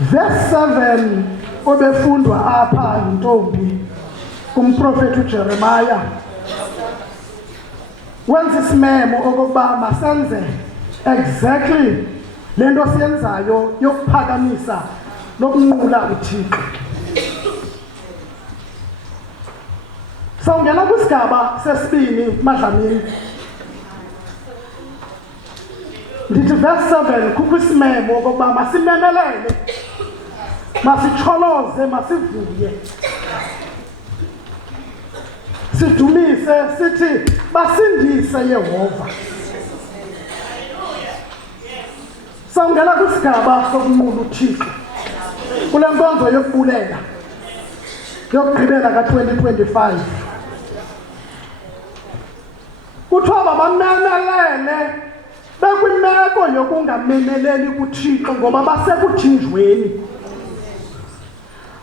Verse 7 obefundwa apha intombi kumprofeti uJeremiah wenza isimemo okokuba masenze exactly lento siyenzayo yokuphakamisa nokunqula uThixo. Sawungena kwisigaba sesibini Madlamini. Ndithi verse 7 kukho isimemo okokuba masimemelele, masitsholoze, masivuye, sidumise, sithi basindise Yehova. Sawungena kwisigaba sokunqula uThixo kule nkonzo yokubulela yokugqibela ka-2025. Kuthiwa bamemelele bekwimeko yokungameneleli kuThixo ngoba basekuthinjweni.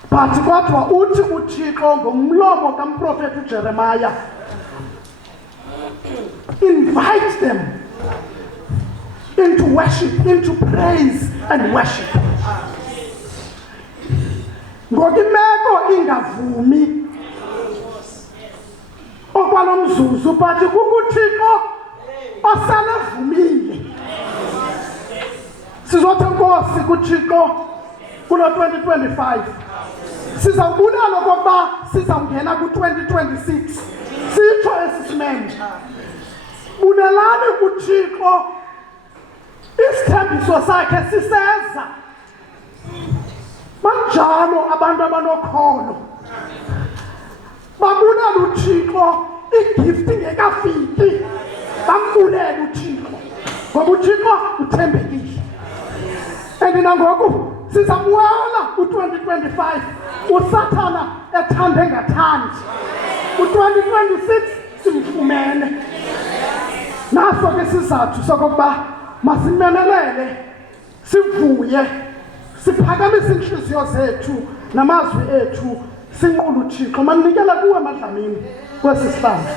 But kodwa uthi uThixo ngomlomo kamprofeti uJeremiah, invite them into worship, into praise and worship. Ngokimeko ingavumi okwalo mzuzu, but kukuThixo osanevumile. Sizothi Nkosi kuThixo kulo 2025. Sizawubulela okokuba sizawungena ku-2026. Sitsho esi simemo. Bulelani kuThixo, isithembiso sakhe siseza. Banjalo abantu abanokholo. Babulela uThixo igift ingekafiki. Bambulela uThixo ngoba uThixo uthembekile. Nangoku sizamwela u-2025 uSathana ethande ngathandi. U-2026 simfumene. Naso ke sizathu sokokuba masimemelele, sivuye, siphakamise inhliziyo zethu namazwi ethu, sinqule uThixo. Maninikela kuwe Madlamini kwesi sihlandlo.